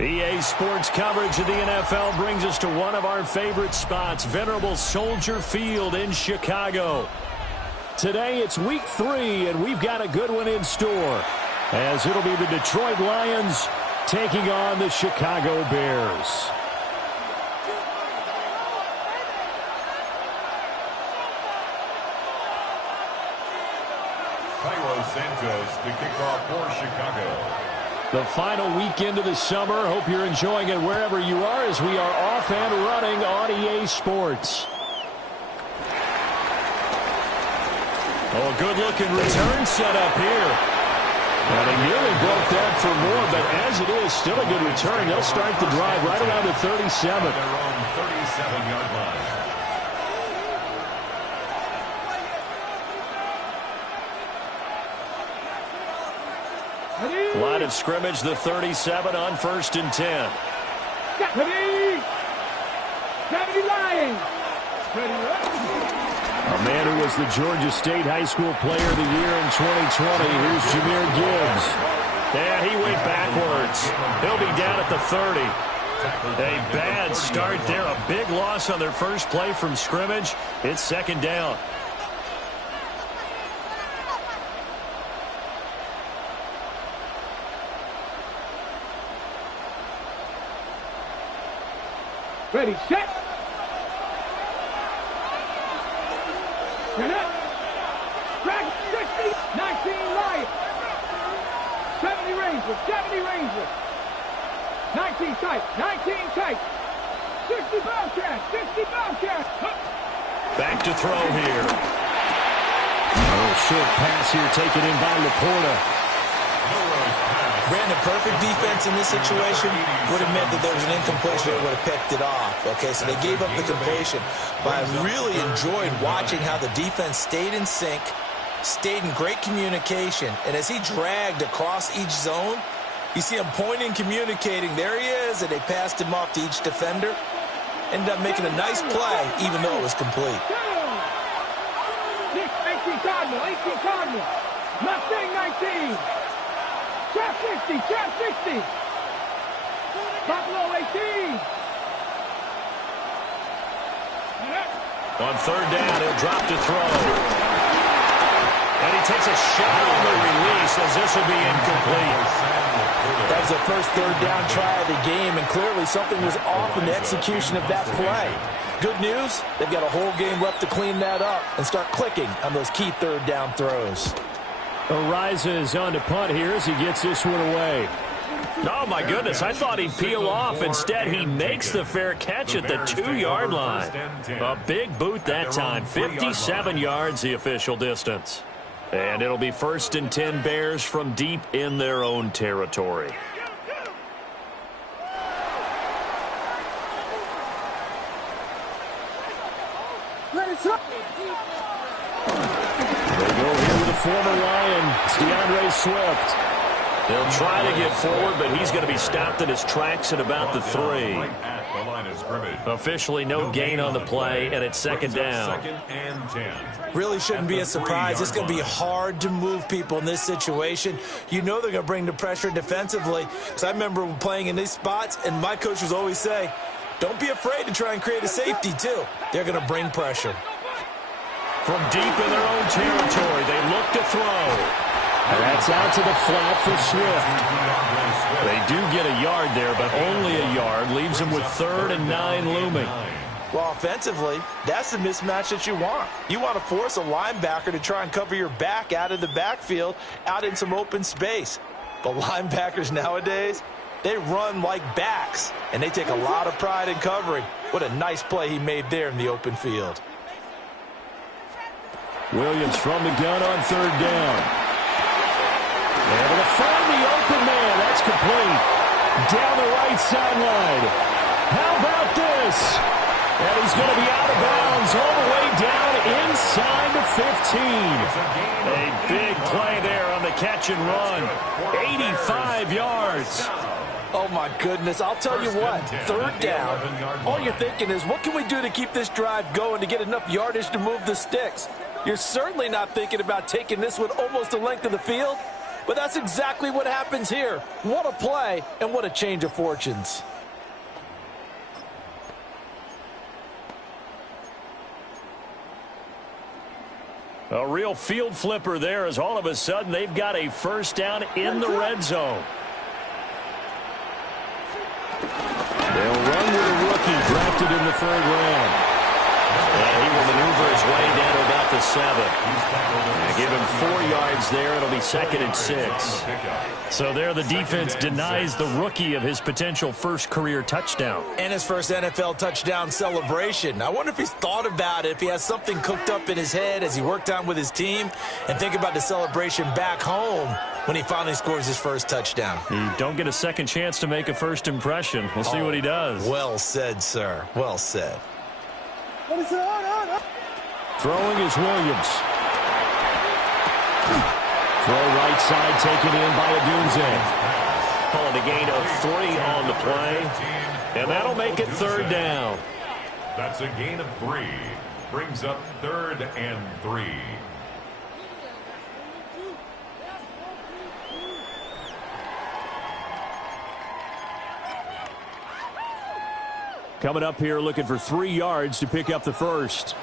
EA Sports coverage of the NFL brings us to one of our favorite spots, venerable Soldier Field in Chicago. Today it's week 3, and we've got a good one in store, as it'll be the Detroit Lions taking on the Chicago Bears. Cairo Santos to kick off for Chicago. The final weekend of the summer. Hope you're enjoying it wherever you are as we are off and running on EA Sports. Oh, good-looking return set up here. And he nearly broke that for more, but as it is, still a good return. They'll start the drive right around the 37. Their own 37-yard line. Line of scrimmage, the 37 on 1st and 10. Ready! Lions! A man who was the Georgia State High School Player of the Year in 2020. Here's Jahmyr Gibbs. Yeah, he went backwards. He'll be down at the 30. A bad start there. A big loss on their first play from scrimmage. It's 2nd down. Ready, set. Set up. Track 60, 19 Lions. 70 Rangers, 70 Rangers. 19 tight, 19 tight. 60 Bobcats, 60 Bobcats. Back to throw here. Oh, short pass here taken in by Laporta. Brandon, perfect defense in this situation would have meant that there was an incompletion that would have picked it off. Okay, so they gave up the completion. But I really enjoyed watching how the defense stayed in sync, stayed in great communication. And as he dragged across each zone, you see him pointing, communicating. There he is, and they passed him off to each defender. Ended up making a nice play, even though it was complete. 18 Cardinal, 18 Cardinal. Mustang 19. Trap 60, trap 60. Buffalo 18. On 3rd down, he'll drop to throw. And he takes a shot on the release as this will be incomplete. That was the first 3rd down try of the game, and clearly something was off in the execution of that play. Good news, they've got a whole game left to clean that up and start clicking on those key 3rd down throws. Ariza on to punt here as he gets this one away. Oh, my goodness. I thought he'd peel off. Instead, he makes the fair catch at the 2-yard line. A big boot that time. 57 yards, the official distance. And it'll be 1st and 10 Bears from deep in their own territory. Former Lion, it's DeAndre Swift. He'll try to get forward, but he's going to be stopped in his tracks at about the 3. Officially no gain on the play, and it's 2nd down. Really shouldn't be a surprise. It's going to be hard to move people in this situation. You know they're going to bring the pressure defensively. Because I remember playing in these spots, and my coach would always say, don't be afraid to try and create a safety, too. They're going to bring pressure. From deep in their own territory, they look to throw. That's out to the flat for Swift. They do get a yard there, but only a yard. Leaves them with 3rd and 9 looming. Well, offensively, that's the mismatch that you want. You want to force a linebacker to try and cover your back out of the backfield, out in some open space. The linebackers nowadays, they run like backs, and they take a lot of pride in covering. What a nice play he made there in the open field. Williams from the gun on 3rd down. Able to find the open man. That's complete. Down the right sideline. How about this? And he's going to be out of bounds all the way down inside the 15. A big play there on the catch and run. 85 yards. Oh, my goodness. I'll tell you what, 3rd down, all you're thinking is, what can we do to keep this drive going to get enough yardage to move the sticks? You're certainly not thinking about taking this one almost the length of the field. but that's exactly what happens here. What a play, and what a change of fortunes. A real field flipper there as all of a sudden they've got a first down in the red zone. They'll run with a rookie drafted in the third round. And he will maneuver his way down to about the 7. And give him 4 yards there. It'll be 2nd and 6. So there the defense denies the rookie of his potential first career touchdown. And his first NFL touchdown celebration. I wonder if he's thought about it, if he has something cooked up in his head as he worked on with his team, and think about the celebration back home when he finally scores his first touchdown. You don't get a second chance to make a first impression. We'll see what he does. Well said, sir. Well said. Throwing is Williams. Throw right side taken in by Odunze. Calling a gain of 3 on the play. And that'll make it 3rd down. That's a gain of 3. Brings up 3rd and 3. Coming up here looking for 3 yards to pick up the first.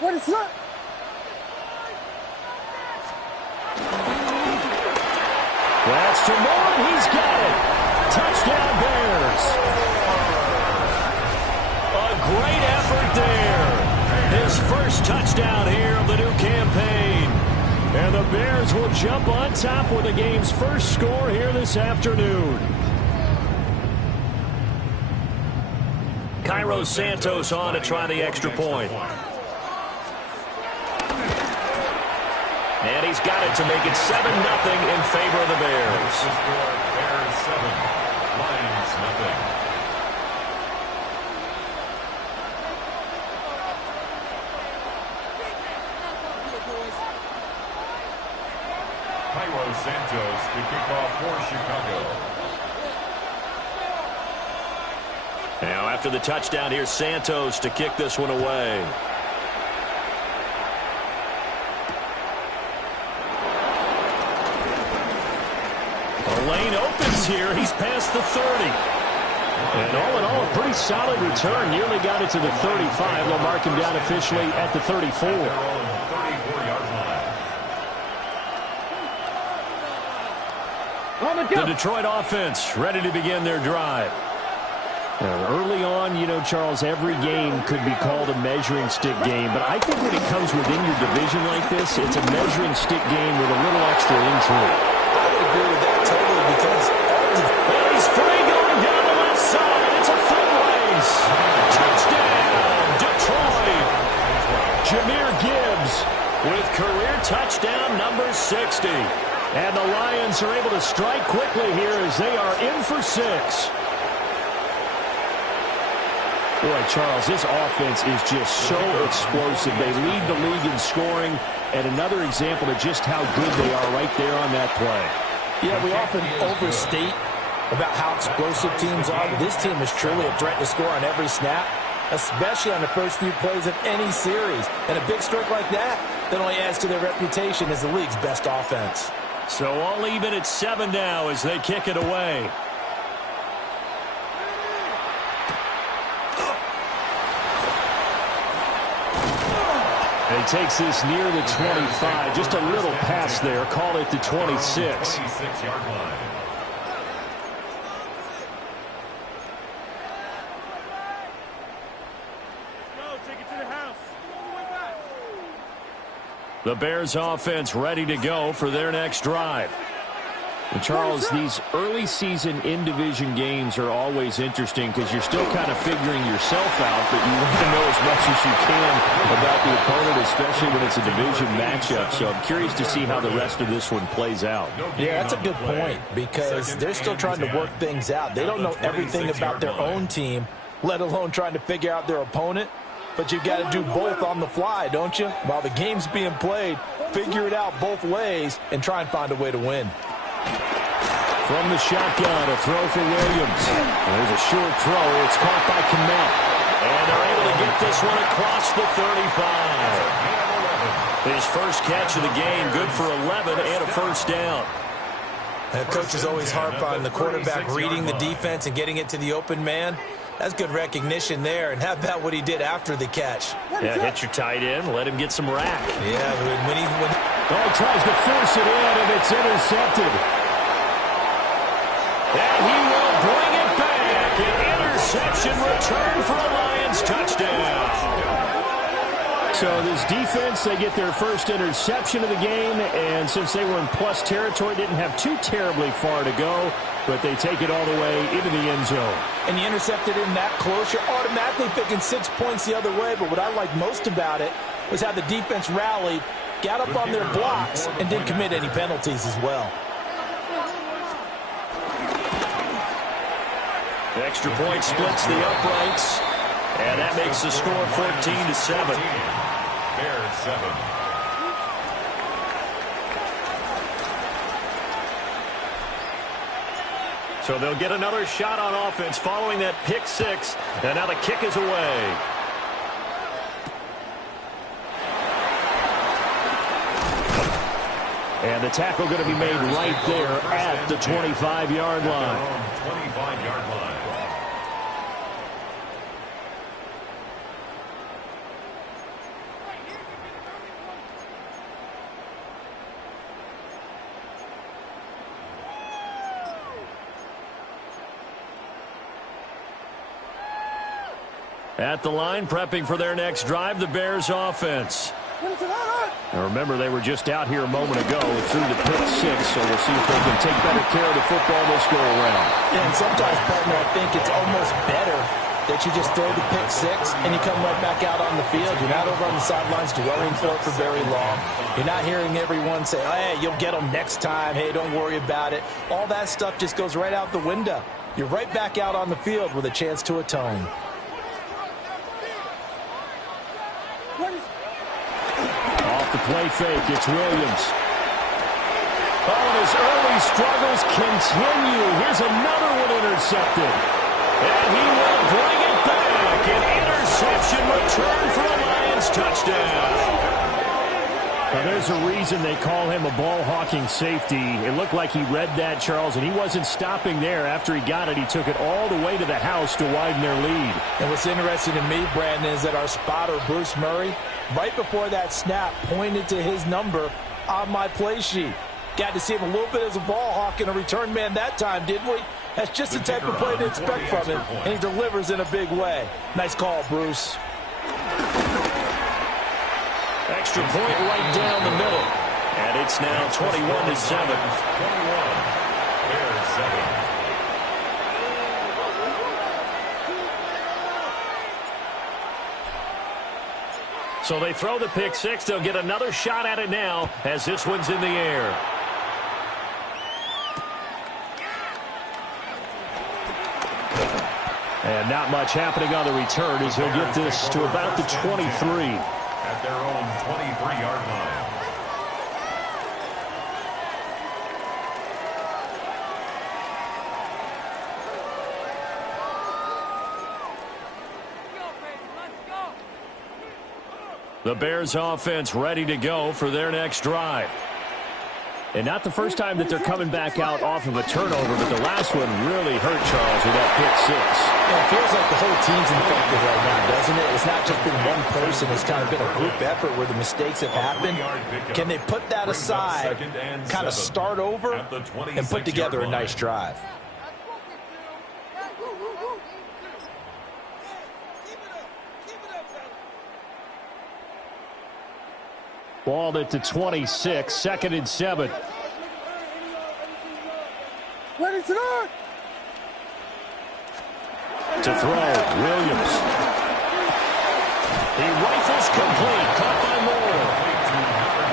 What is that? That's to Moore. He's got it. Touchdown Bears. A great effort there. His first touchdown here of the new campaign. And the Bears will jump on top with the game's first score here this afternoon. Cairo Santos on to try the extra point. And he's got it to make it 7-0 in favor of the Bears. Bears 7, Lions nothing. Cairo Santos to kick off for Chicago. Now after the touchdown, here's Santos to kick this one away. The lane opens here. He's past the 30. And all in all, a pretty solid return. Nearly got it to the 35. They'll mark him down officially at the 34. The Detroit offense ready to begin their drive. Early on, you know, Charles, every game could be called a measuring stick game. But I think when it comes within your division like this, it's a measuring stick game with a little extra intrigue. I would agree with that totally because he's free going down the left side. It's a foot race. Touchdown, Detroit. Jahmyr Gibbs with career touchdown number 60. And the Lions are able to strike quickly here as they are in for 6. Boy, Charles, this offense is just so explosive. They lead the league in scoring, and another example of just how good they are right there on that play. Yeah, we often overstate about how explosive teams are. This team is truly a threat to score on every snap, especially on the first few plays of any series. And a big strike like that only adds to their reputation as the league's best offense. So all even at 7 now as they kick it away. He takes this near the 25. Just a little pass there. Call it the 26. 26-yard line. The Bears offense ready to go for their next drive. And Charles, these early season in-division games are always interesting because you're still kind of figuring yourself out, but you want to know as much as you can about the opponent, especially when it's a division matchup. So I'm curious to see how the rest of this one plays out. Yeah, that's a good point because they're still trying to work things out. They don't know everything about their own team, let alone trying to figure out their opponent. But you've got to do both on the fly, don't you? While the game's being played, figure it out both ways and try and find a way to win. From the shotgun, a throw for Williams. There's a short throw. It's caught by Kmet. And they're able to get this one across the 35. His first catch of the game, good for 11 and a first down. The coaches always harp on the quarterback reading the defense and getting it to the open man. That's good recognition there. And how about what he did after the catch? Yeah, hit your tight end, let him get some rack. Yeah, when he tries to force it in, and it's intercepted. And he will bring it back. An interception return for a Lions touchdown. So this defense, they get their first interception of the game, and since they were in plus territory, didn't have too terribly far to go, but they take it all the way into the end zone. And you intercepted in that close, you're automatically picking 6 points the other way, but what I like most about it was how the defense rallied, got up on their blocks, and didn't commit any penalties as well. The extra point splits the uprights, and that makes the score 14-7. Bears 7. So they'll get another shot on offense following that pick six, and now the kick is away. And the tackle going to be made right there at the 25-yard line. 25-yard line. At the line, prepping for their next drive, the Bears offense. Now remember, they were just out here a moment ago through the pick six, so we'll see if they can take better care of the football this go-around. Yeah, and sometimes, partner, I think it's almost better that you just throw the pick six and you come right back out on the field. You're not over on the sidelines dwelling for it for very long. You're not hearing everyone say, hey, you'll get them next time. Hey, don't worry about it. All that stuff just goes right out the window. You're right back out on the field with a chance to atone. Off the play fake, it's Williams. Oh, and his early struggles continue. Here's another one intercepted. And he will bring it back. An interception return for a Lions touchdown. Now, there's a reason they call him a ball-hawking safety. It looked like he read that, Charles, and he wasn't stopping there. After he got it, he took it all the way to the house to widen their lead. And what's interesting to me, Brandon, is that our spotter, Bruce Murray, right before that snap, pointed to his number on my play sheet. Got to see him a little bit as a ball hawk and a return man that time, didn't we? That's just the type of play to expect from him, and he delivers in a big way. Nice call, Bruce. Extra point right down the middle. And it's now 21-7. 21. Bears 7. So they throw the pick six. They'll get another shot at it now as this one's in the air. And not much happening on the return as he'll get this to about the 23. At their own 23-yard line. The Bears offense ready to go for their next drive. And not the first time that they're coming back out off of a turnover, but the last one really hurt Charles with that pick six. Yeah, it feels like the whole team's infected right now, doesn't it? It's not just been one person. It's kind of been a group effort where the mistakes have happened. Can they put that aside, kind of start over, and put together a nice drive? Ball at the 26, 2nd and 7. What is it on? To throw, Williams. He rifles complete, caught by Moore.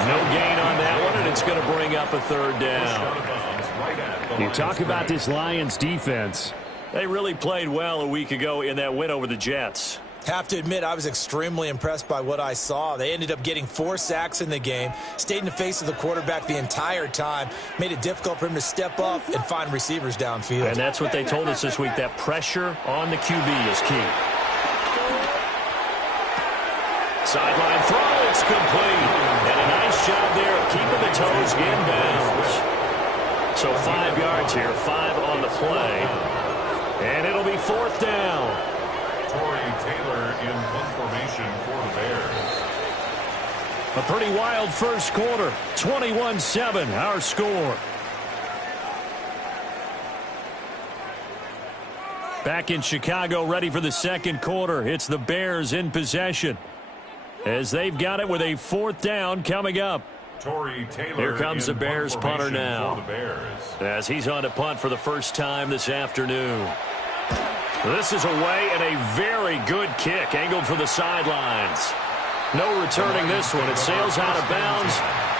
No gain on that one, and it's going to bring up a third down. You talk about this Lions defense. They really played well a week ago in that win over the Jets. Have to admit, I was extremely impressed by what I saw. They ended up getting 4 sacks in the game, stayed in the face of the quarterback the entire time, made it difficult for him to step up and find receivers downfield. And that's what they told us this week, that pressure on the QB is key. Sideline throw, it's complete. And toes inbounds. So 5 yards here, 5 on the play. And it'll be 4th down. Tory Taylor in punt formation for the Bears. A pretty wild first quarter. 21-7, our score. Back in Chicago, ready for the second quarter. It's the Bears in possession, as they've got it with a 4th down coming up. Tory Taylor. Here comes the Bears punter now, for the Bears. as he's on to punt for the first time this afternoon. This is away, and a very good kick angled for the sidelines. No returning this one. It sails out of bounds,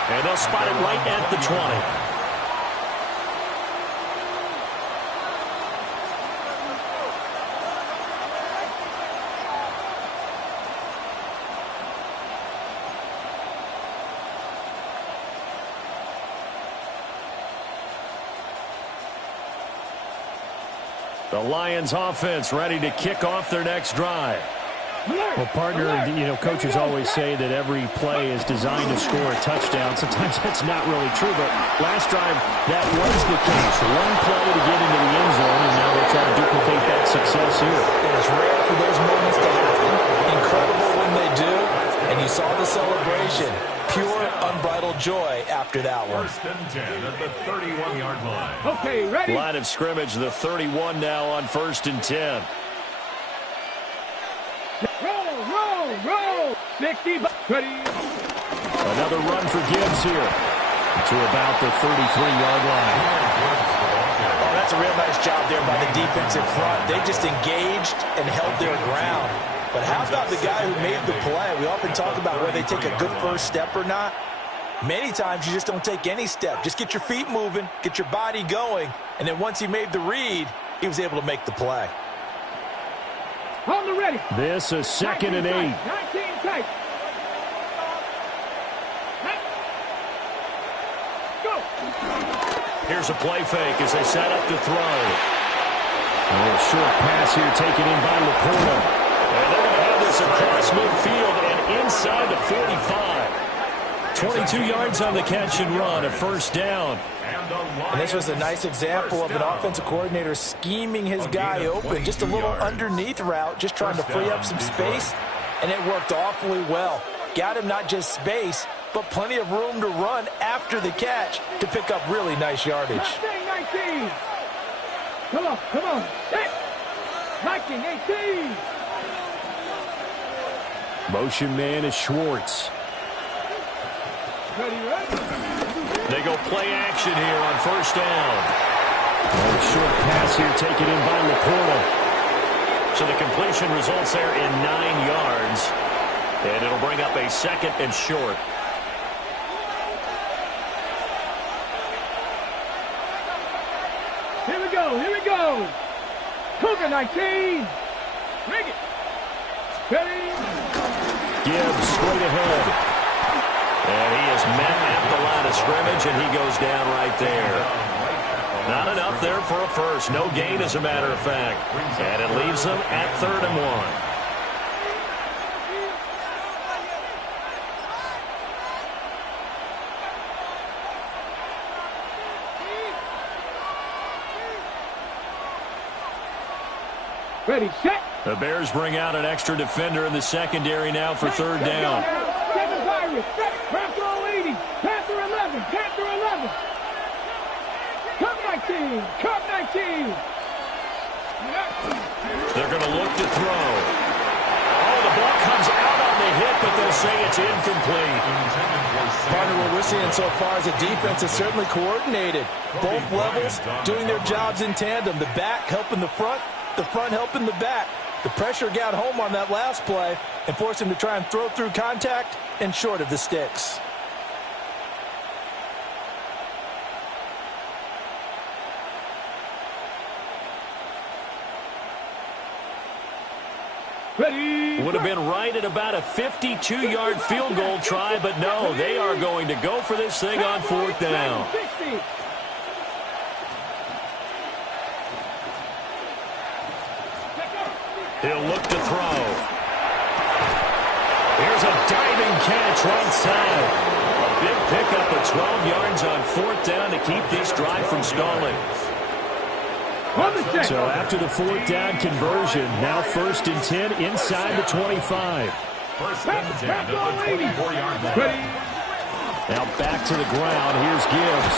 and they'll spot it right at the 20. The Lions offense ready to kick off their next drive. Well, partner, coaches always say that every play is designed to score a touchdown. Sometimes that's not really true, but last drive, that was the case. One play to get into the end zone, and now they're trying to duplicate that success here. And it's rare for those moments to happen. Incredible when they do. And you saw the celebration. Pure, unbridled joy after that one. 1st and 10 at the 31-yard line. Okay, ready? Line of scrimmage, the 31 now on 1st and 10. Roll. 60, ready. Another run for Gibbs here to about the 33-yard line. Oh, that's a real nice job there by the defensive front. They just engaged and held their ground. But how about the guy who made the play? We often talk about whether they take a good first step or not. Many times you just don't take any step. Just get your feet moving, get your body going, and then once he made the read, he was able to make the play. On the ready. This is 2nd and 8. 19 tight. Go. Here's a play fake as they set up to throw. A short pass here taken in by Laporta. And they're going to have this across midfield and inside the 45. 22 yards on the catch and run, a 1st down. And this was a nice example of an offensive coordinator scheming his guy open. Just a little underneath route, just trying to free up some space, and it worked awfully well. Got him not just space, but plenty of room to run after the catch to pick up really nice yardage. 19. Come on. 19, 18. Motion man is Schwartz. Ready. They go play action here on 1st down. A short pass here taken in by Laporta. So the completion results there in 9 yards. And it'll bring up a 2nd and short. Here we go. Cougar 19. Bring it. Ready. Gibbs straight ahead. And he is met at the line of scrimmage, and he goes down right there. Not enough there for a first. No gain, as a matter of fact. And it leaves them at 3rd and 1. Ready, set. The Bears bring out an extra defender in the secondary now for 3rd down. Seven Virus. Panther 80. Panther 11. Panther 11. Cup 19. Cup 19. They're going to look to throw. Oh, the ball comes out on the hit, but they'll say it's incomplete. Partner, what we're seeing so far is a defense is certainly coordinated. Both levels doing their jobs in tandem. The back helping the front helping the back. The pressure got home on that last play and forced him to try and throw through contact and short of the sticks. Ready. Would have been right at about a 52-yard field goal try, but no, they are going to go for this thing on 4th down. 60. He'll look to throw. Here's a diving catch right side. big pickup of 12 yards on 4th down to keep this drive from stalling. So after the 4th down conversion, now 1st and 10 inside the 25. 1st and 10 at the 24-yard line. Now back to the ground. Here's Gibbs.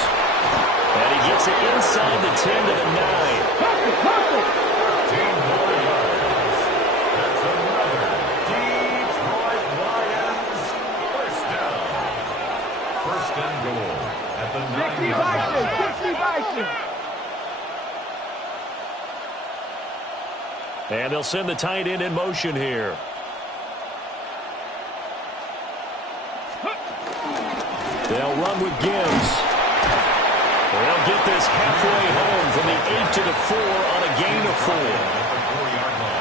And he gets it inside the 10 to the 9. 13 more yards. That's another Detroit Lions 1st down. 1st and goal at the 9-yard line. And they'll send the tight end in motion here. They'll run with Gibbs. They'll get this halfway home from the 8 to the 4 on a gain of 4.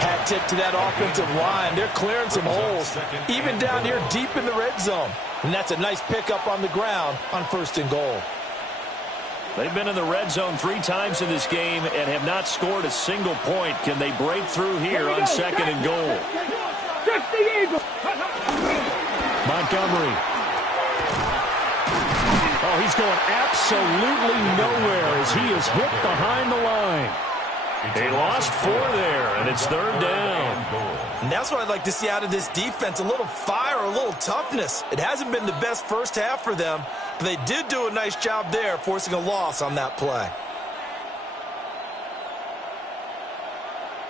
Hat tip to that offensive line. They're clearing some holes, even down here deep in the red zone. And that's a nice pickup on the ground on 1st and goal. They've been in the red zone 3 times in this game and have not scored a single point. Can they break through here on 2nd and goal? Montgomery. Oh, he's going absolutely nowhere as he is hit behind the line. He lost 4 there, and it's 3rd down. And that's what I'd like to see out of this defense, a little fire, a little toughness. It hasn't been the best first half for them, but they did do a nice job there, forcing a loss on that play.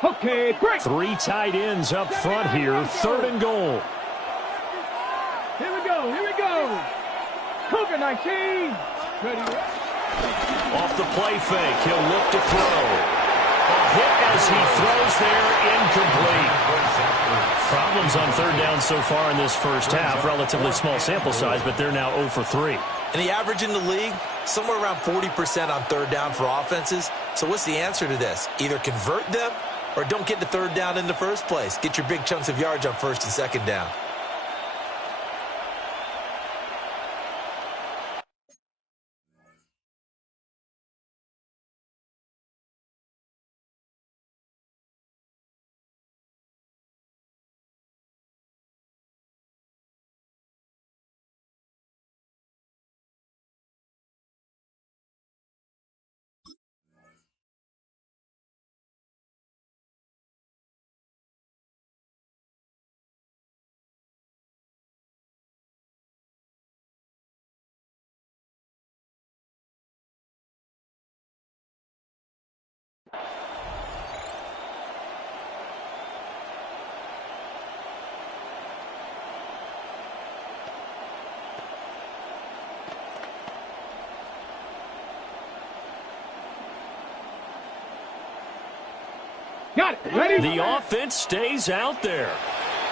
Okay, break. 3 tight ends up front here, 3rd and goal. Here we go, here we go. Cougar 19. Ready. Off the play fake, he'll look to throw. A hit as he throws there, incomplete. Problems on 3rd down so far in this first half. Relatively small sample size, but they're now 0 for 3. And the average in the league, somewhere around 40% on 3rd down for offenses. So what's the answer to this? Either convert them or don't get to 3rd down in the first place. Get your big chunks of yards on 1st and 2nd down. Got it. Ready? The offense stays out there.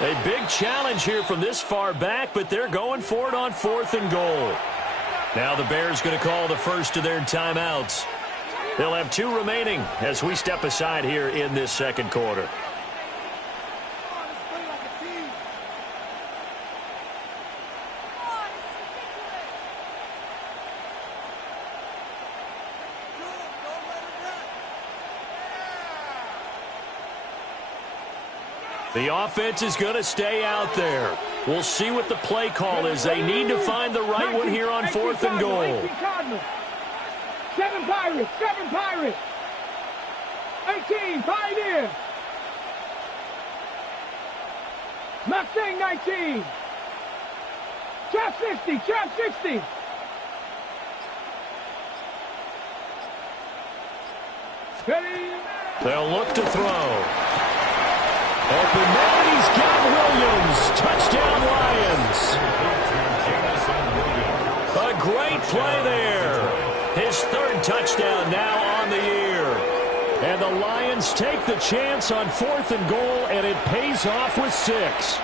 A big challenge here from this far back, but they're going for it on 4th and goal. Now the Bears going to call the first of their timeouts. They'll have 2 remaining as we step aside here in this 2nd quarter. The offense is going to stay out there. We'll see what the play call is. They need to find the right one here on 4th and goal. 7 Pirates, 7 Pirates. 18, Pioneer. Mustang 19. Chap 60, Chap 60. Ready? They'll look to throw. Open man, he's got Williams. Touchdown, Lions. A great play there. His 3rd touchdown now on the year. And the Lions take the chance on 4th and goal, and it pays off with 6.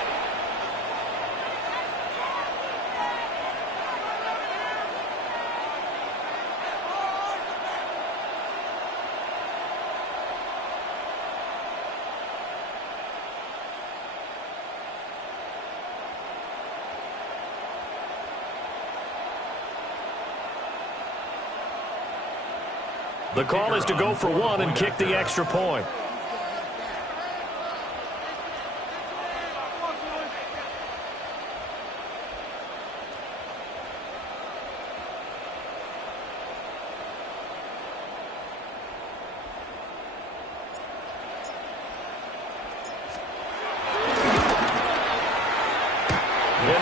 The call is to go for 1 and kick the extra point.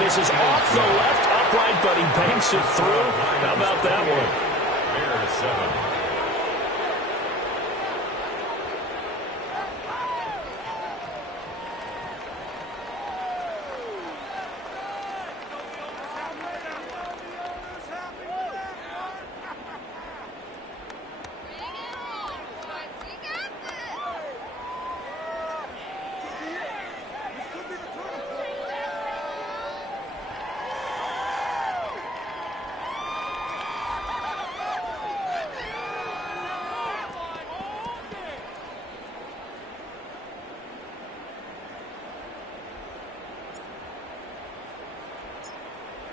This is off the left upright, but he banks it through. How about that one? Bears 7.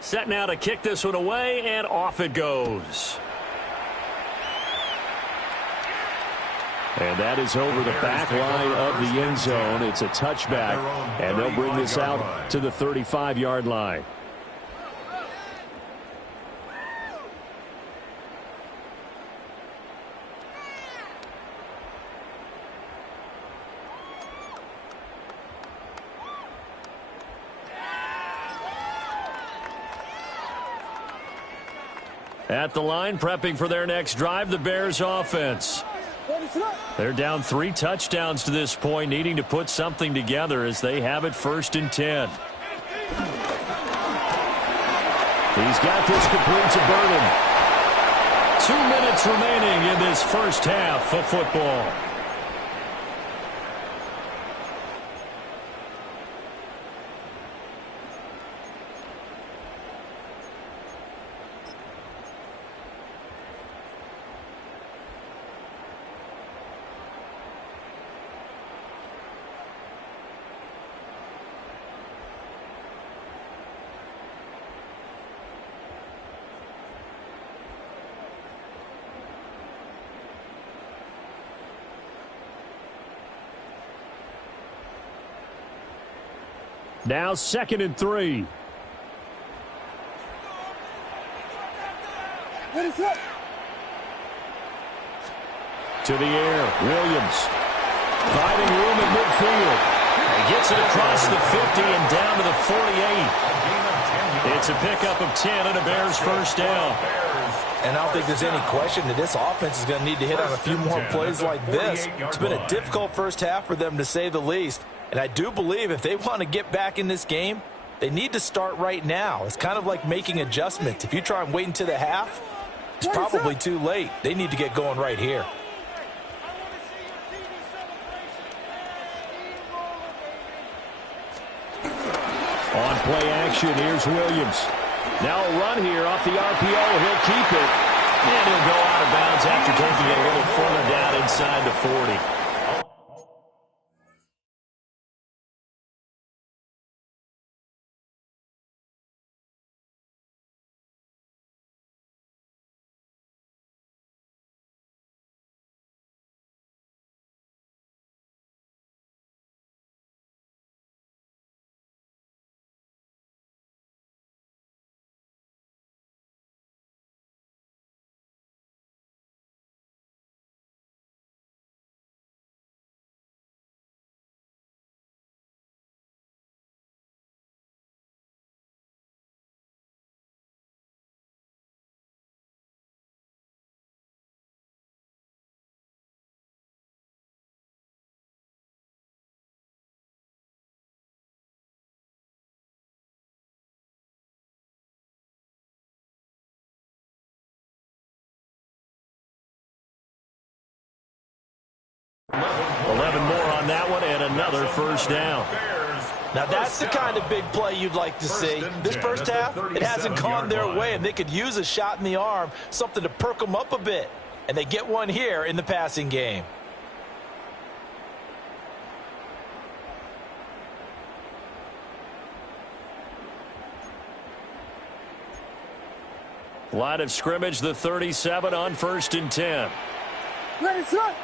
Set now to kick this one away, and off it goes. And that is over the back line of the end zone. It's a touchback, and they'll bring this out to the 35-yard line. At the line, prepping for their next drive, the Bears offense. They're down 3 touchdowns to this point, needing to put something together as they have it 1st and 10. He's got this complete to Burton. 2 minutes remaining in this first half of football. Now 2nd and 3. To the air, Williams. Finding room at midfield. He gets it across the 50 and down to the 48. It's a pickup of 10 and a Bears first down. And I don't think there's any question that this offense is going to need to hit on a few more plays like this. It's been a difficult first half for them, to say the least. And I do believe if they want to get back in this game, they need to start right now. It's kind of like making adjustments. If you try and wait until the half, it's probably too late. They need to get going right here. On play action, here's Williams. Now a run here off the RPO. He'll keep it. And he'll go out of bounds after taking it a little further down inside the 40. 11 more on that one, and another first down. Now that's the kind of big play you'd like to see. This first half, it hasn't gone their way, and they could use a shot in the arm, something to perk them up a bit. And they get one here in the passing game. Line of scrimmage, the 37 on 1st and 10. Ready, set.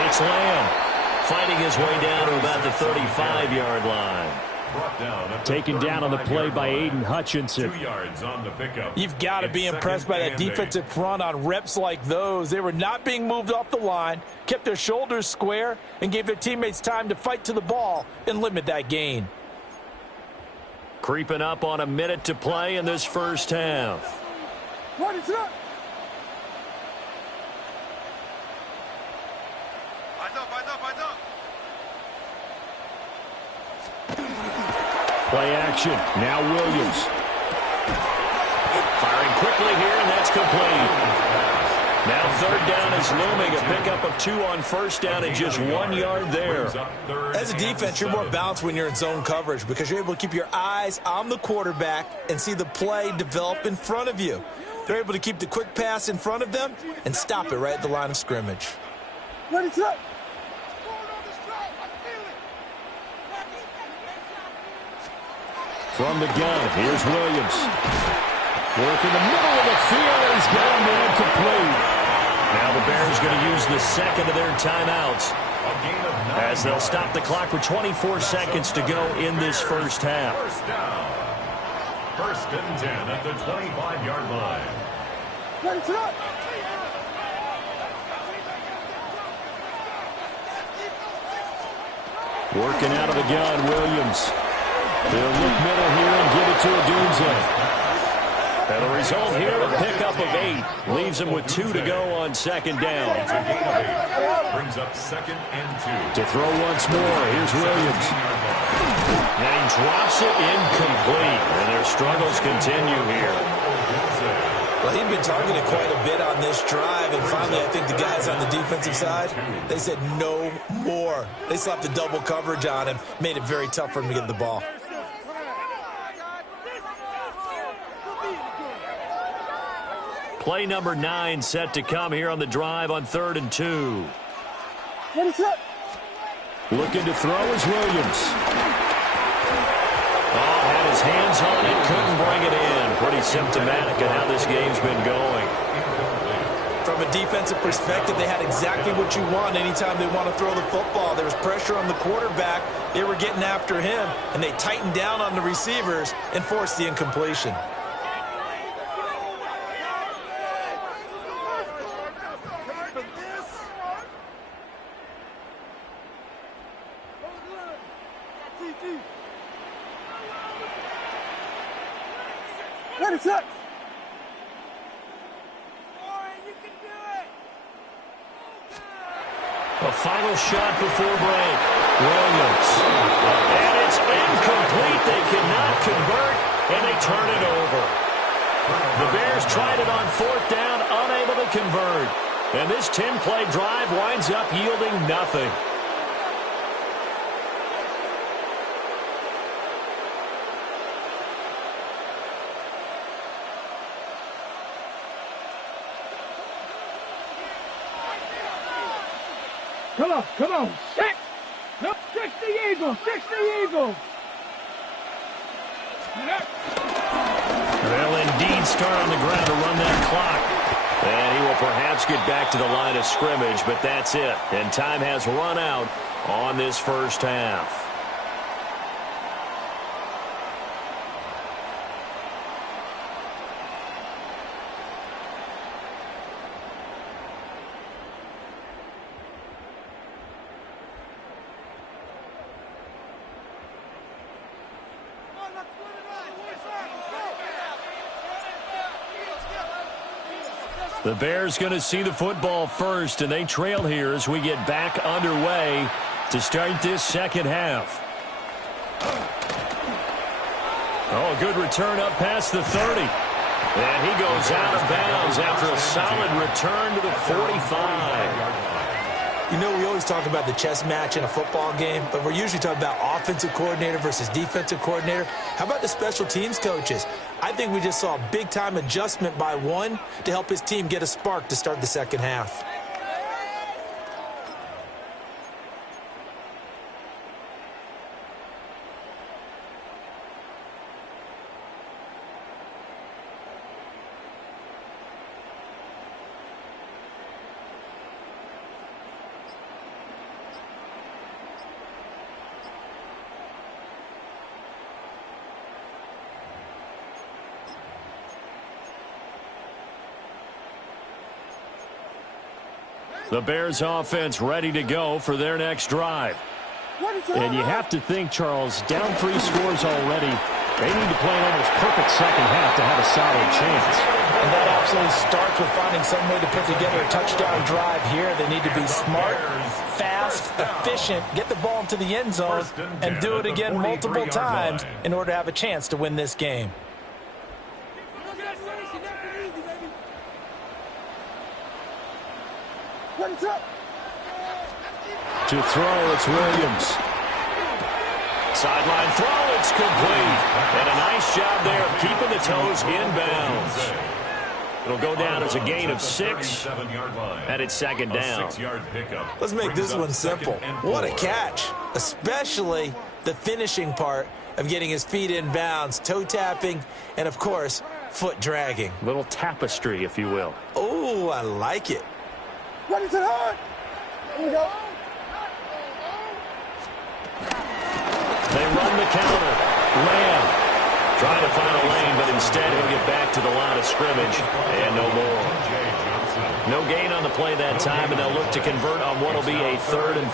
It's Lamb fighting his way down to about the 35-yard line. Brought down at the Taken down on the play by Aiden Hutchinson. 2 yards on the pickup. You've got to be impressed by that defensive front on reps like those. They were not being moved off the line, kept their shoulders square, and gave their teammates time to fight to the ball and limit that gain. Creeping up on a minute to play in this first half. What is up? Play action. Now Williams. Firing quickly here, and that's complete. Now third down is looming. A pickup of 2 on first down and just 1 yard there. As a defense, you're more balanced when you're in zone coverage because you're able to keep your eyes on the quarterback and see the play develop in front of you. They're able to keep the quick pass in front of them and stop it right at the line of scrimmage. What is up? From the gun, here's Williams. Work in the middle of the field, and he's got him incomplete. Now the Bears going to use the second of their timeouts as they'll stop the clock with 24 seconds to go in this first half. First down. First and 10 at the 25-yard line. What is up? Working out of the gun, Williams. They'll look middle here and give it to Odunze. And the result here, a pickup of 8. Leaves him with 2 to go on second down. It's a gain of 8. Brings up second and 2. To throw once more, here's Williams. And he drops it incomplete. And their struggles continue here. Well, he'd been targeted quite a bit on this drive, and finally I think the guys on the defensive side, they said no more. They slapped the double coverage on him, made it very tough for him to get the ball. Play number 9 set to come here on the drive on 3rd and 2. What is up? Looking to throw is Williams. Oh, had his hands on it, couldn't bring it in. Pretty symptomatic of how this game's been going. From a defensive perspective, they had exactly what you want anytime they want to throw the football. There was pressure on the quarterback. They were getting after him, and they tightened down on the receivers and forced the incompletion. What is up? A final shot before break. Williams. And it's incomplete. They cannot convert, and they turn it over. The Bears tried it on 4th down, unable to convert. And this 10-play drive winds up yielding nothing. Come on, 6! No, 6 the Eagles, 6 the Eagles! They'll indeed start on the ground to run that clock. And he will perhaps get back to the line of scrimmage, but that's it. And time has run out on this first half. The Bears going to see the football first, and they trail here as we get back underway to start this second half. Oh, a good return up past the 30. And he goes out of bounds after a solid return to the 45. You know, we always talk about the chess match in a football game, but we're usually talking about offensive coordinator versus defensive coordinator. How about the special teams coaches? I think we just saw a big-time adjustment by one to help his team get a spark to start the second half. The Bears offense ready to go for their next drive. And you have to think, Charles, down 3 scores already. They need to play an almost perfect second half to have a solid chance. And that absolutely starts with finding some way to put together a touchdown drive here. They need to be smart, fast, efficient, get the ball into the end zone, and do it again multiple times in order to have a chance to win this game. To throw, it's Williams. Sideline throw, it's complete. And a nice job there of keeping the toes inbounds. It'll go down as a gain of 6, and it's second down. Let's make this one simple. What a catch, especially the finishing part of getting his feet in bounds, toe tapping, and, of course, foot dragging. Little tapestry, if you will. Oh, I like it. What is it hard? Here we go. They run the counter. Lamb trying to find a lane, but instead he'll get back to the line of scrimmage and no more. No gain on the play that time, and they'll look to convert on what will be a 3rd and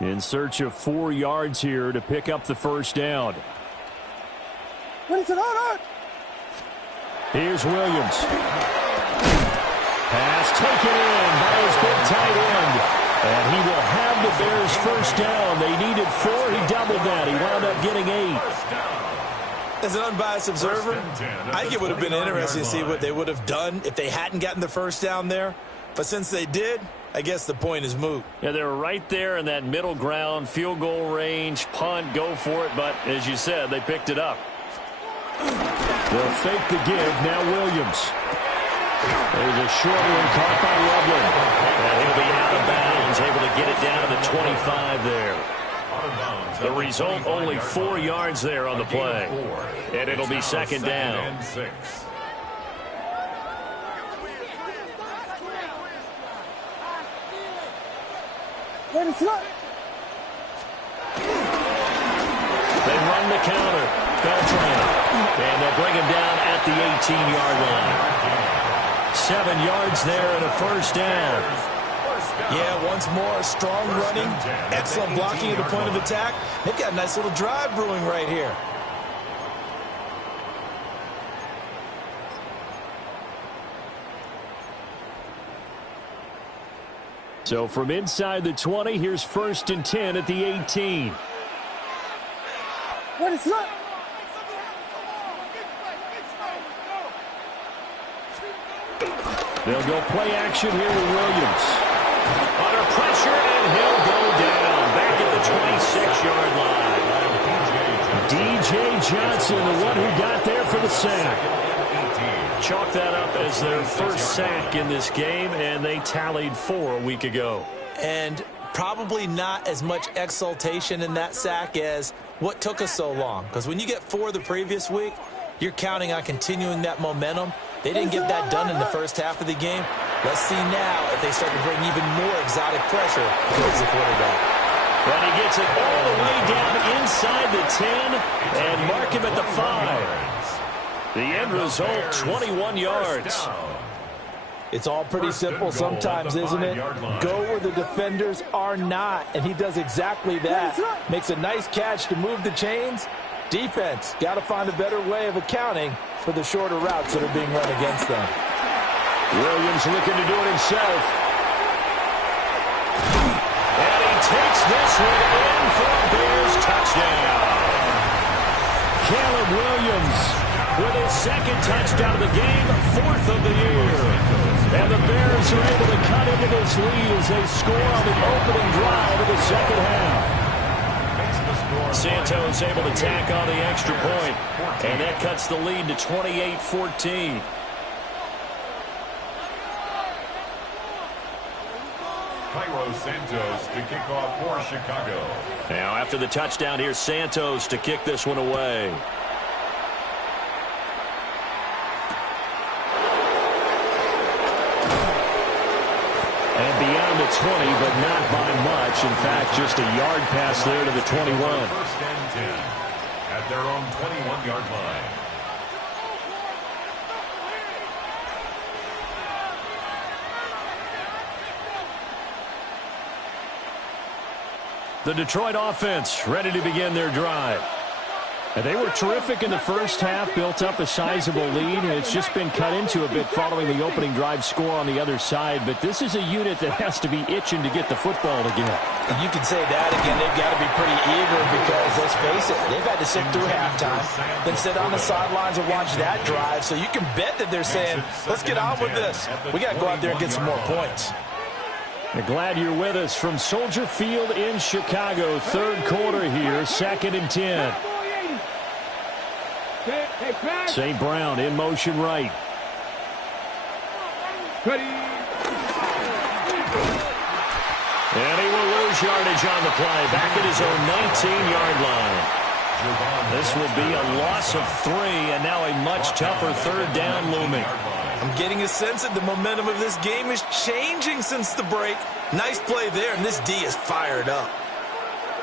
4. In search of 4 yards here to pick up the first down. What is it hard? Here's Williams. Pass taken in by his big tight end. And he will have the Bears first down. They needed 4. He doubled that. He wound up getting 8. As an unbiased observer, I think it would have been interesting to see what they would have done if they hadn't gotten the first down there. But since they did, I guess the point is moot. Yeah, they were right there in that middle ground, field goal range, punt, go for it. But as you said, they picked it up. They'll fake the give. Now Williams. There's a short one caught by Loveland. And he'll be out of bounds, able to get it down to the 25 there. The result, only 4 yards there on the play. And it'll be second down. They run the counter. Beltran. And they'll bring him down at the 18-yard line. 7 yards there and a first down. Yeah, once more, strong running, excellent blocking at the point of attack. They've got a nice little drive brewing right here. So from inside the 20, here's 1st and 10 at the 18. What is that? They'll go play action here with Williams. Under pressure, and he'll go down. Back at the 26-yard line. D.J. Johnson, the one who got there for the sack. Chalk that up as their first sack in this game, and they tallied 4 a week ago. And probably not as much exultation in that sack as what took us so long. Because when you get 4 the previous week, you're counting on continuing that momentum. They didn't get that done in the first half of the game. Let's see now if they start to bring even more exotic pressure towards the quarterback. And he gets it all the way down inside the 10 and mark him at the 5. The end result, 21 yards. It's all pretty simple sometimes, isn't it? Go where the defenders are not, and he does exactly that. Makes a nice catch to move the chains. Defense, got to find a better way of accounting for the shorter routes that are being run against them. Williams looking to do it himself. And he takes this one in for a Bears touchdown. Caleb Williams with his 2nd touchdown of the game, 4th of the year. And the Bears are able to cut into this lead as they score on the opening drive of the second half. Santos able to tack on the extra point, and that cuts the lead to 28-14. Cairo Santos to kick off for Chicago. Now after the touchdown, here's Santos to kick this one away. and beyond the 20, but not by much. In fact, just a yard pass there to the 21. First and 10 at their own 21-yard line. The Detroit offense ready to begin their drive. And they were terrific in the first half, built up a sizable lead, and it's just been cut into a bit following the opening drive score on the other side. But this is a unit that has to be itching to get the football again. You can say that again. They've got to be pretty eager because, let's face it, they've had to sit through halftime, then sit on the sidelines and watch that drive. So you can bet that they're saying, let's get on with this. We got to go out there and get some more points. I'm glad you're with us from Soldier Field in Chicago. Third quarter here, 2nd and 10. St. Brown in motion right. And he will lose yardage on the play. Back at his own 19-yard line. This will be a loss of 3, and now a much tougher third down looming. I'm getting a sense that the momentum of this game is changing since the break. Nice play there, and this D is fired up.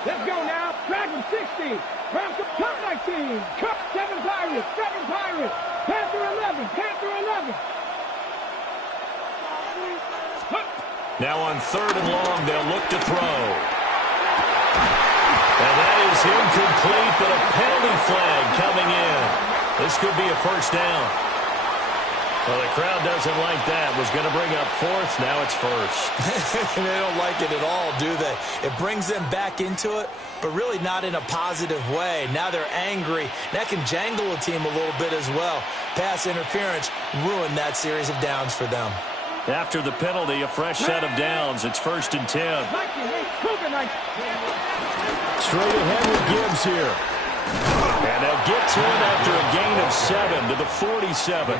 Let's go now. Dragon 60. Cut 19. Cut 7 Pirates. 7 Pirates. Panther 11. Panther 11. Now on 3rd and long, they'll look to throw. And that is incomplete, but a penalty flag coming in. This could be a first down. Well, the crowd doesn't like that. Was going to bring up 4th. Now it's 1st. They don't like it at all, do they? It brings them back into it, but really not in a positive way. Now they're angry. That can jangle a team a little bit as well. Pass interference ruined that series of downs for them. After the penalty, a fresh set of downs. It's 1st and 10. Straight ahead with Gibbs here. And they'll get to him after a gain of 7 to the 47.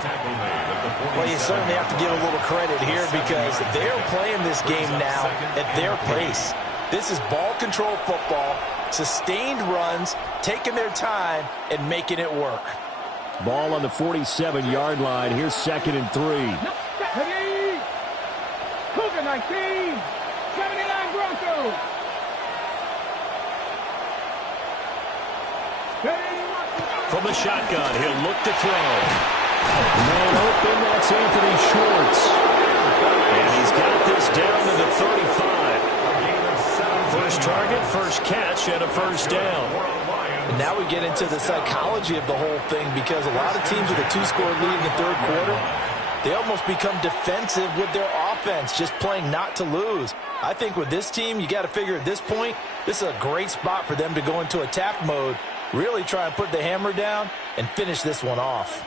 Well, you certainly have to give a little credit here because they're playing this game now at their pace. This is ball control football, sustained runs, taking their time, and making it work. Ball on the 47-yard line. Here's 2nd and 3. Cougar 19. 79 Broncos. From the shotgun, he'll look to throw. Man open, that's Anthony Schwartz. And he's got this down to the 35. First target, first catch, and a first down. And now we get into the psychology of the whole thing because a lot of teams with a 2-score lead in the 3rd quarter, they almost become defensive with their offense, just playing not to lose. I think with this team, you got to figure at this point, this is a great spot for them to go into attack mode, really try and put the hammer down and finish this one off.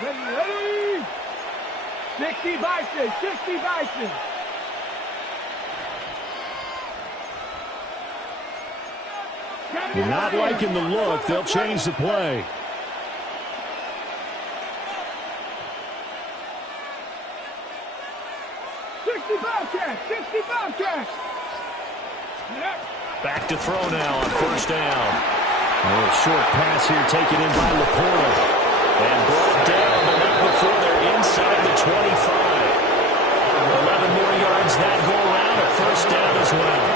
Ready. 60 Bison. 60 Bison. You're not liking the look. They'll change the play. Back to throw now on first down. A short pass here taken in by Laporta. And brought down, but not before they're inside the 25. 11 more yards that go around, a first down as well.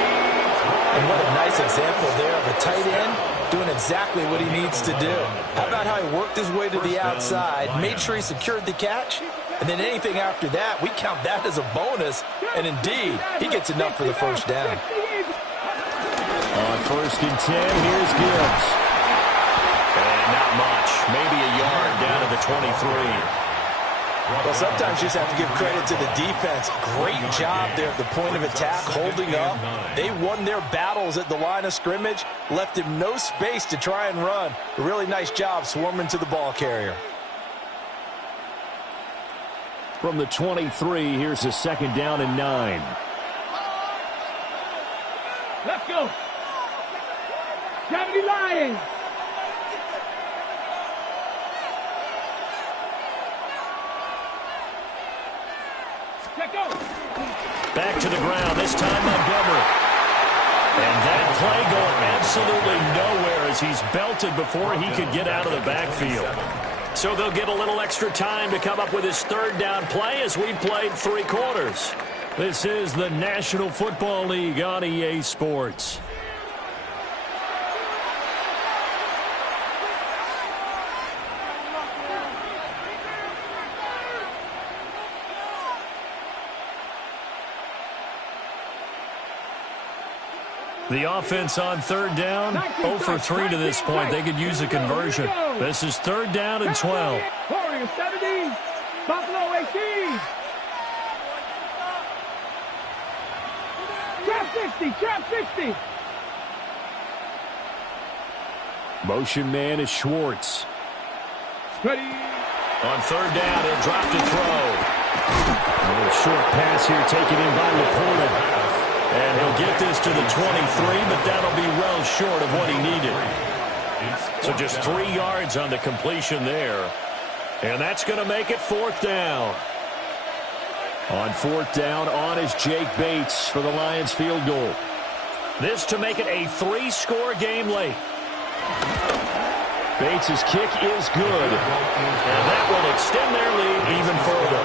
And what a nice example there of a tight end doing exactly what he needs to do. How about how he worked his way to the outside, made sure he secured the catch, and then anything after that, we count that as a bonus. And indeed, he gets enough for the first down. On 1st and 10, here's Gibbs. And not much. Maybe a yard down to the 23. Well, sometimes you just have to give credit to the defense. Great job there at the point of attack, holding up. They won their battles at the line of scrimmage, left him no space to try and run. A really nice job swarming to the ball carrier. From the 23, here's a 2nd down and 9. Let's go. 70 Lions. Back to the ground, this time Montgomery. And that play going absolutely nowhere as he's belted before he could get out of the backfield. So they'll get a little extra time to come up with his 3rd down play as we've played 3 quarters. This is the National Football League on EA Sports. The offense on third down, 0 for 3 to this point. They could use a conversion. This is third down and 12. Warriors 70, Buffalo 18. Trap 60, trap 60. Motion man is Schwartz. Ready. On third down, he'll drop to throw. A little short pass here taken in by Laporta. And he'll get this to the 23, but that'll be well short of what he needed. So just 3 yards on the completion there. And that's going to make it fourth down. On fourth down, on is Jake Bates for the Lions field goal. This to make it a 3-score game late. Bates' kick is good. And that will extend their lead even further.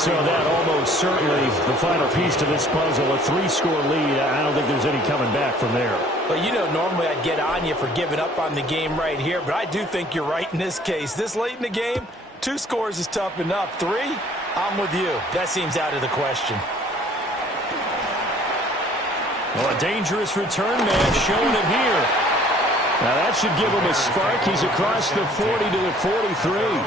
So that almost certainly the final piece to this puzzle, a 3-score lead. I don't think there's any coming back from there. Well, you know, normally I'd get on you for giving up on the game right here, but I do think you're right in this case. This late in the game, 2 scores is tough enough. 3, I'm with you. That seems out of the question. Well, a dangerous return man showing it here. Now that should give him a spark. He's across the 40 to the 43.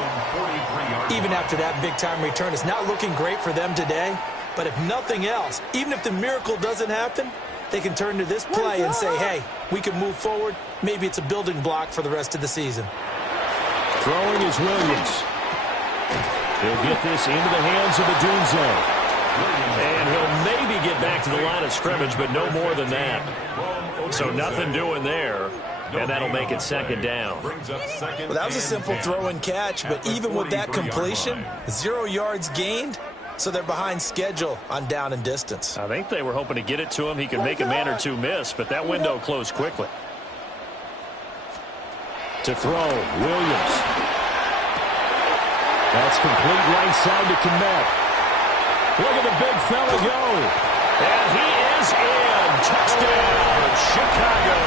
Even after that big-time return, it's not looking great for them today. But if nothing else, even if the miracle doesn't happen, they can turn to this play and say, hey, we can move forward. Maybe it's a building block for the rest of the season. Throwing is Williams. He'll get this into the hands of Odunze. And he'll maybe get back to the line of scrimmage, but no more than that. So nothing doing there. And that'll make it second down. Well, that was a simple throw and catch, but even with that completion, 0 yards gained, so they're behind schedule on down and distance. I think they were hoping to get it to him. He could make a man or two miss, but that window closed quickly. To throw, Williams. That's complete right side to Kmet. Look at the big fella go. And he is in. Touchdown, Chicago.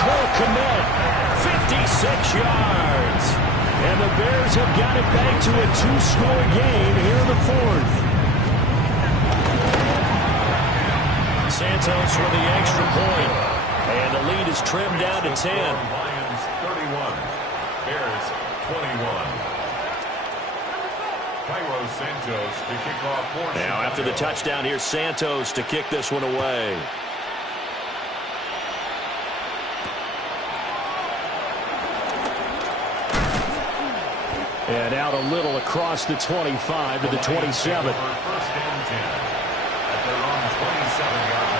Cole Kmet, 56 yards. And the Bears have got it back to a 2-score game here in the fourth. Santos with the extra point. And the lead is trimmed down to 10. Lions 31, Bears 21. Cairo Santos to kick off for Now after the touchdown, here's Santos to kick this one away. And out a little across the 25 to the 27. First and 10 at their own 27-yard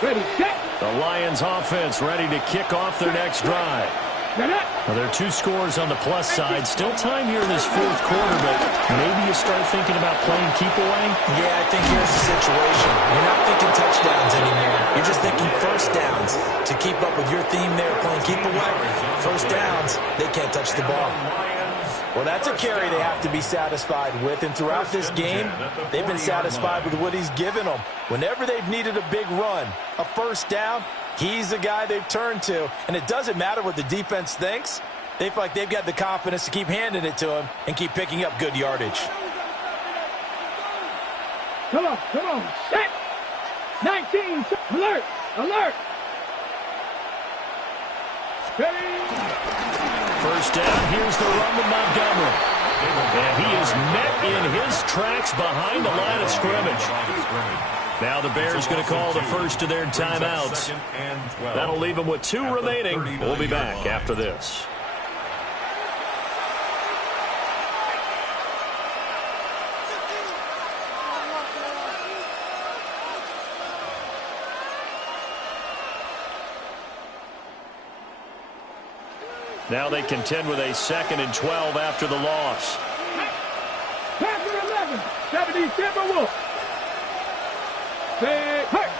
line. Ready, set. The Lions offense ready to kick off their next drive. Well, there are 2 scores on the plus side. Still time here in this fourth quarter, but maybe you start thinking about playing keep away? Yeah, I think here's the situation. You're not thinking touchdowns anymore. You're just thinking first downs. To keep up with your theme there, playing keep away, first downs, they can't touch the ball. Well, that's a carry they have to be satisfied with, and throughout this game, they've been satisfied with what he's given them. Whenever they've needed a big run, a first down, he's the guy they've turned to, and it doesn't matter what the defense thinks. They feel like they've got the confidence to keep handing it to him and keep picking up good yardage. Come on, set. 19, alert, alert. Ready. First down, here's the run to Montgomery. And he is met in his tracks behind the line of scrimmage. Now the Bears going to call the first of their timeouts. That'll leave them with 2 remaining. We'll be back after this. Now they contend with a 2nd and 12 after the loss. Panther 11, 70 Timberwolves. 7 Pirates,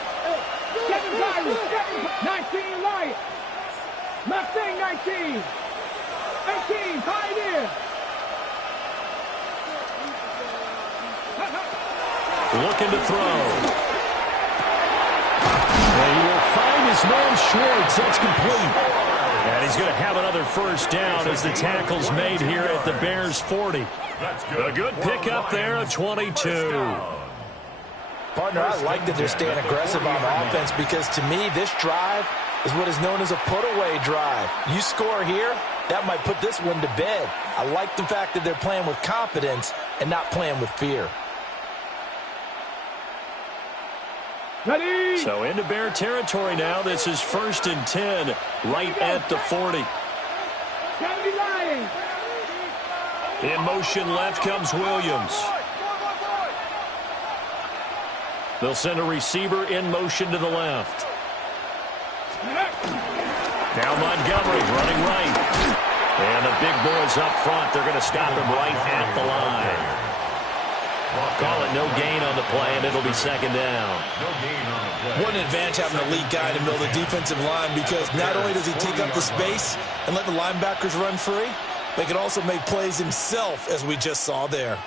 19 Lions. Mustang 19, 18 Pioneer. Looking to throw. Well, he will find his man Schwartz. That's complete. And he's going to have another first down as the tackle's made here at the Bears 40. A good pickup there of 22. Partner, I like that they're staying aggressive on offense because to me this drive is what is known as a put-away drive. You score here, that might put this one to bed. I like the fact that they're playing with confidence and not playing with fear. Ready. So into Bear territory now. This is 1st and 10 right at the 40. 70 Lions. In motion left comes Williams. They'll send a receiver in motion to the left. Now Montgomery running right. And the big boys up front. They're going to stop him right at the line. Call it no gain on the play, and it'll be 2nd down. What an advantage having a lead guy in the middle of the defensive line because not only does he take up the space and let the linebackers run free, but he can also make plays himself, as we just saw there.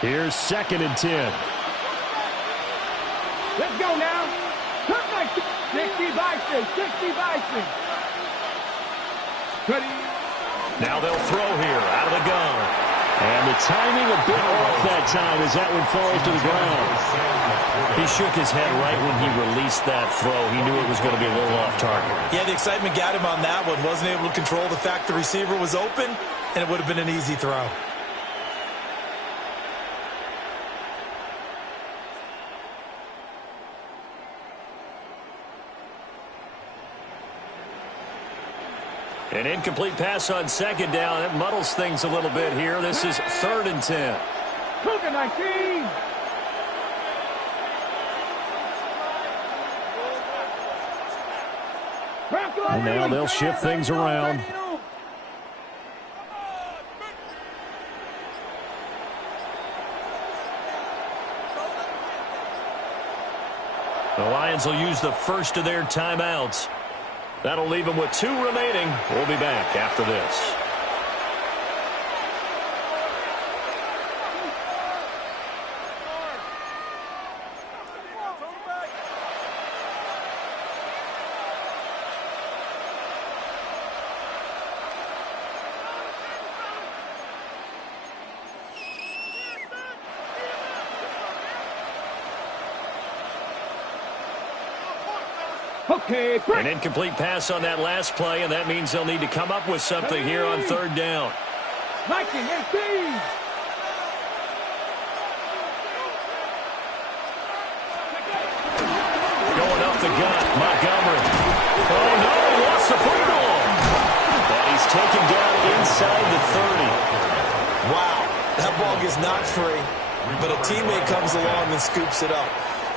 Here's 2nd and 10. Let's go now. Cut like 60 Bison. 60 Bison. Ready. Now they'll throw here out of the gun. And the timing a bit off that time as that one falls to the ground. He shook his head right when he released that throw. He knew it was going to be a little off target. Yeah, the excitement got him on that one. Wasn't able to control the fact the receiver was open, and it would have been an easy throw. An incomplete pass on 2nd down. It muddles things a little bit here. This is 3rd and 10. Cougar 19. And now they'll shift things around. The Lions will use the first of their timeouts. That'll leave them with 2 remaining. We'll be back after this. Okay, An incomplete pass on that last play, and that means they'll need to come up with something here on 3rd down. Viking 18. Going up the gut, Montgomery. Oh, no, he lost the football. And he's taken down inside the 30. Wow, that ball gets knocked free, but a teammate comes along and scoops it up.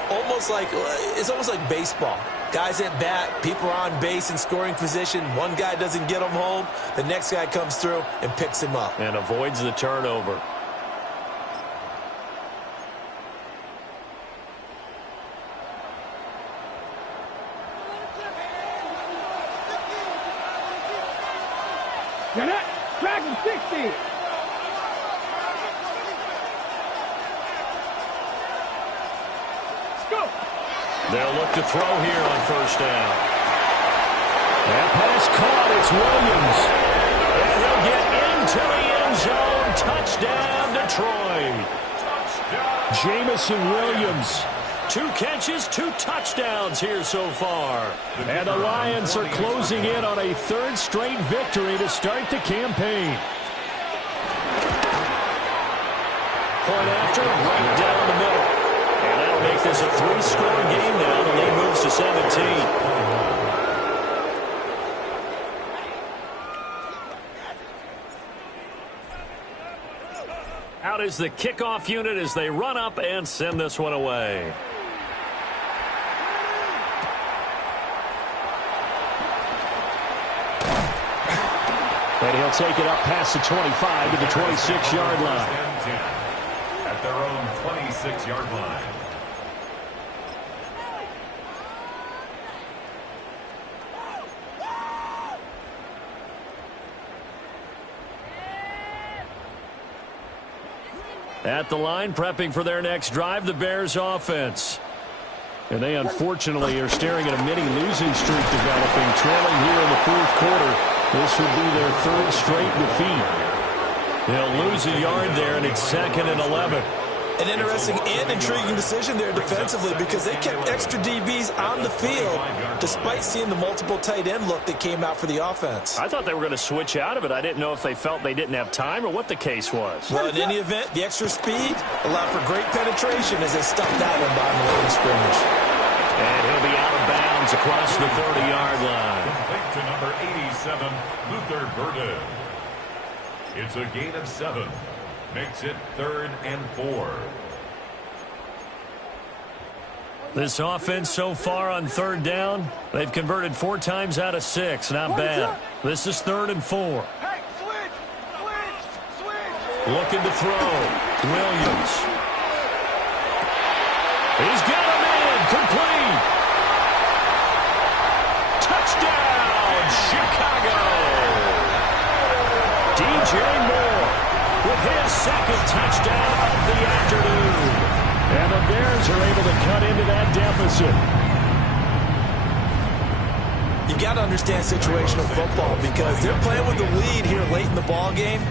It's almost like baseball. Guys at bat, people are on base in scoring position. One guy doesn't get him home. The next guy comes through and picks him up. And avoids the turnover. You're not. Dragon 60. Go. They'll look to throw here on 1st down. That pass caught. It's Williams. And he'll get into the end zone. Touchdown, Detroit. Jamison Williams. 2 catches, 2 touchdowns here so far. And the Lions are closing in on a 3rd straight victory to start the campaign. Point after, right down the middle. And that'll make this a 3-score game now. The lead moves to 17. Out is the kickoff unit as they run up and send this one away. And he'll take it up past the 25 to the 26-yard line. At their own 26-yard line. At the line, prepping for their next drive, the Bears offense. And they unfortunately are staring at a mini losing streak developing, trailing here in the fourth quarter. This would be their third straight defeat. They'll lose a yard there, and it's 2nd and 11. An interesting and intriguing decision there defensively because they kept extra DBs on the field despite seeing the multiple tight end look that came out for the offense. I thought they were going to switch out of it. I didn't know if they felt they didn't have time or what the case was. Well, in any event, the extra speed allowed for great penetration as they stuffed that one behind the line of scrimmage. And he'll be out of bounds across the 30-yard line. Complete to number 87, Luther Burden. It's a gain of 7. Makes it 3rd and 4. This offense so far on 3rd down, they've converted 4 times out of 6. Not bad. This is 3rd and 4. Hey, switch. Looking to throw. Williams. He's got him in. Complete. Touchdown, Chicago. DJ Moore with his 2nd touchdown of the afternoon. And the Bears are able to cut into that deficit. You've got to understand situational football because they're playing with the lead here late in the ball game.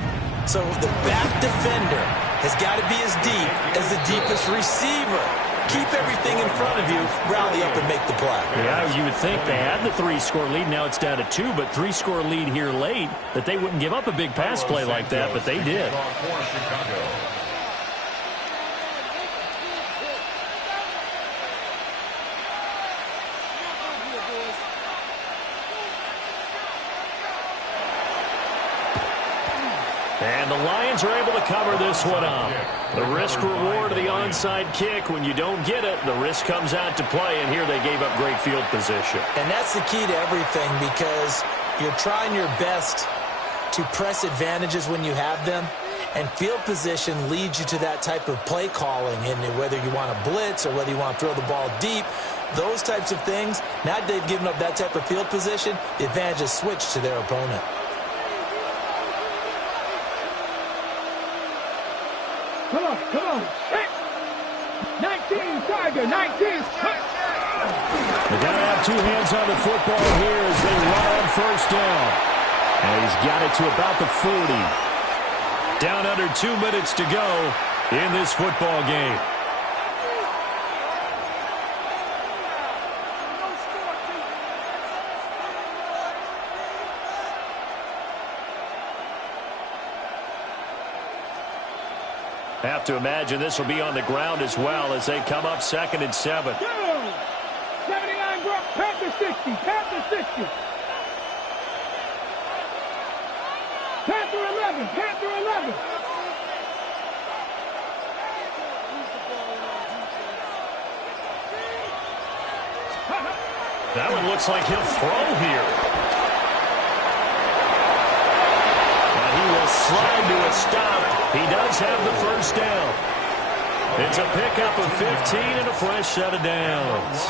So the back defender has got to be as deep as the deepest receiver. Keep everything in front of you, rally up and make the play. Yeah, you would think they had the 3-score lead. Now it's down to 2, but 3-score lead here late, that they wouldn't give up a big pass play like that, but they did. And the Lions are able to cover this one up. The risk-reward of the onside kick, when you don't get it, the risk comes out to play, and here they gave up great field position. And that's the key to everything because you're trying your best to press advantages when you have them, and field position leads you to that type of play calling, and whether you want to blitz or whether you want to throw the ball deep, those types of things, now that they've given up that type of field position, the advantage is switched to their opponent. Come on. 19, Tiger, 19. They got to have 2 hands on the football here as they run on 1st down. And he's got it to about the 40. Down under 2 minutes to go in this football game. Have to imagine this will be on the ground as well as they come up 2nd and 7. 79 Brock, Panther 60, Panther 60. Panther 11, Panther 11. That one looks like he'll throw here. And he will slide to a stop. He does have the 1st down. It's a pickup of 15 and a fresh set of downs.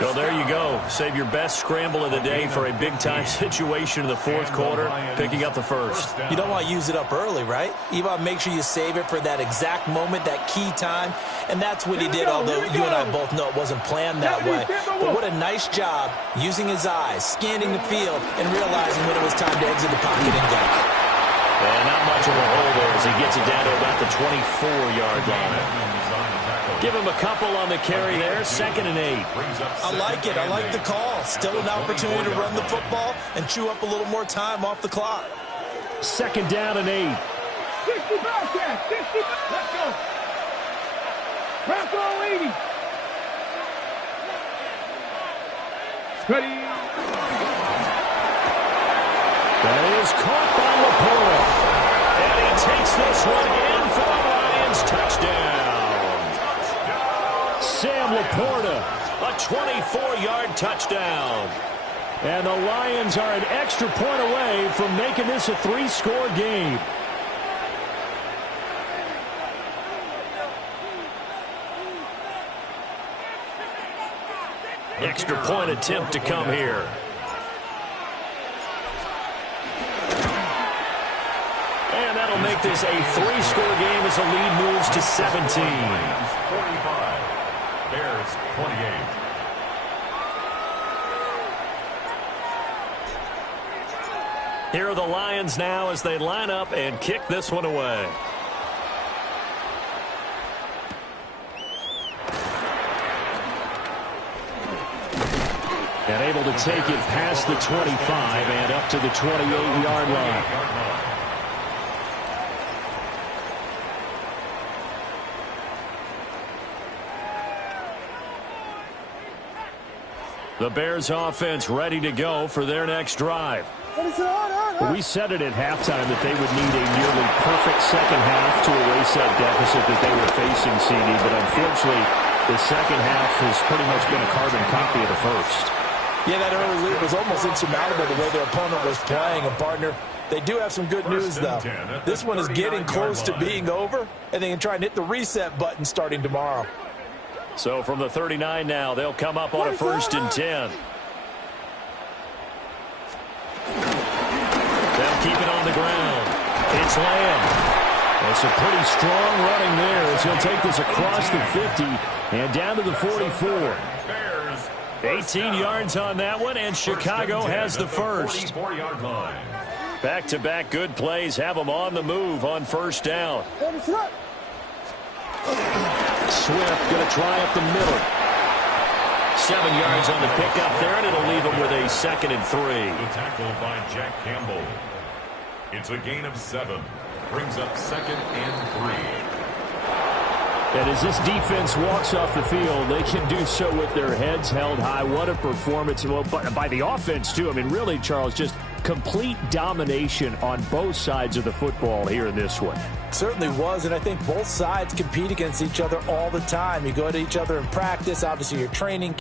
So there you go. Save your best scramble of the day for a big-time situation in the 4th quarter, picking up the 1st. You don't want to use it up early, right? You want to make sure you save it for that exact moment, that key time. And that's what he did, although you and I both know it wasn't planned that way. But what a nice job using his eyes, scanning the field, and realizing when it was time to exit the pocket and go. And not much of a hole there as he gets it down to about the 24-yard line. Give him a couple on the carry there, 2nd and 8. I like it. I like the call. Still an opportunity to run the football and chew up a little more time off the clock. 2nd down and 8. 60 Bobcat, 60. Let's go. Bronco 80. Ready. That is caught by Laporta. And he takes this one in for a Lions touchdown. Sam Laporta, a 24-yard touchdown. And the Lions are an extra point away from making this a 3-score game. Extra point attempt to come here. And that'll make this a 3-score game as the lead moves to 17. Bears 28. Here are the Lions now as they line up and kick this one away. And able to take it past the 25 and up to the 28-yard line. The Bears offense ready to go for their next drive. We said it at halftime that they would need a nearly perfect second half to erase that deficit that they were facing, CD, but unfortunately the second half has pretty much been a carbon copy of the first. Yeah, that early lead was almost insurmountable the way their opponent was playing. And, partner, they do have some good news, though. This one is getting close to being over, and they can try and hit the reset button starting tomorrow. So from the 39 now, they'll come up on a 1st and 10. They'll keep it on the ground. It's Lamb. It's a pretty strong running there as he'll take this across the 50 and down to the 44. 18 yards on that one, and Chicago has the first. Back-to-back good plays have them on the move on 1st down. Swift going to try up the middle. 7 yards on the pickup there, and it'll leave him with a 2nd and 3. The tackle by Jack Campbell. It's a gain of 7. Brings up 2nd and 3. And as this defense walks off the field, they can do so with their heads held high. What a performance by the offense, too. I mean, really, Charles, just complete domination on both sides of the football here in this one. Certainly was, and I think both sides compete against each other all the time. You go to each other in practice. Obviously, your training